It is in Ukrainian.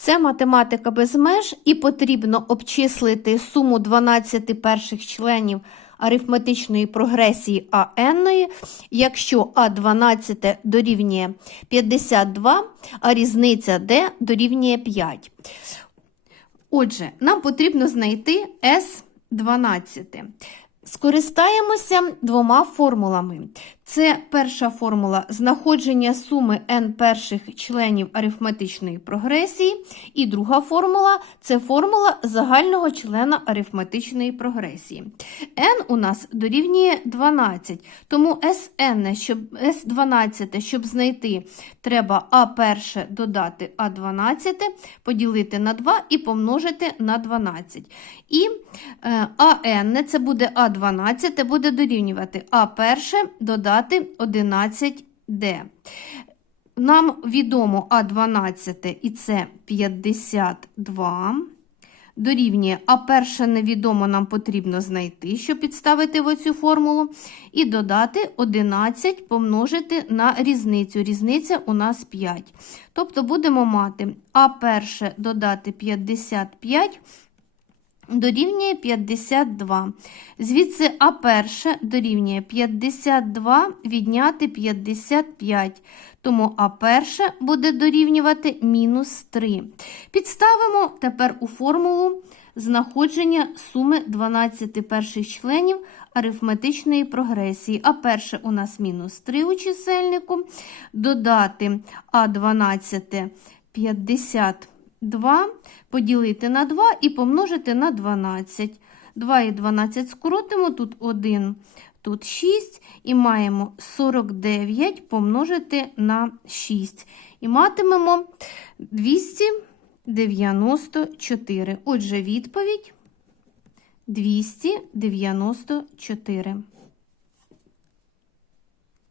Це математика без меж, і потрібно обчислити суму 12 перших членів арифметичної прогресії АН, якщо А12 дорівнює 52, а різниця D дорівнює 5. Отже, нам потрібно знайти С12. Скористаємося двома формулами. Це перша формула знаходження суми n перших членів арифметичної прогресії, і друга формула це формула загального члена арифметичної прогресії. n у нас дорівнює 12, тому Sn, щоб, S12, щоб знайти, треба А1 додати А12, поділити на 2 і помножити на 12. І е, АН, це буде А12, буде дорівнювати А1 додати 11D. Нам відомо А12 і це 52. Дорівнює, а перше невідомо нам потрібно знайти, щоб підставити в оцю формулу, і додати 11 помножити на різницю. Різниця у нас 5. Тобто будемо мати а перше додати 55 дорівнює 52. Звідси А перше дорівнює 52 відняти 55. Тому А перше буде дорівнювати мінус 3. Підставимо тепер у формулу знаходження суми 12 перших членів арифметичної прогресії. А перше у нас мінус 3 у чисельнику. Додати А12 52 поділити на 2 і помножити на 12. 2 і 12 скоротимо, тут 1, тут 6, і маємо 49 помножити на 6. І матимемо 294. Отже, відповідь 294.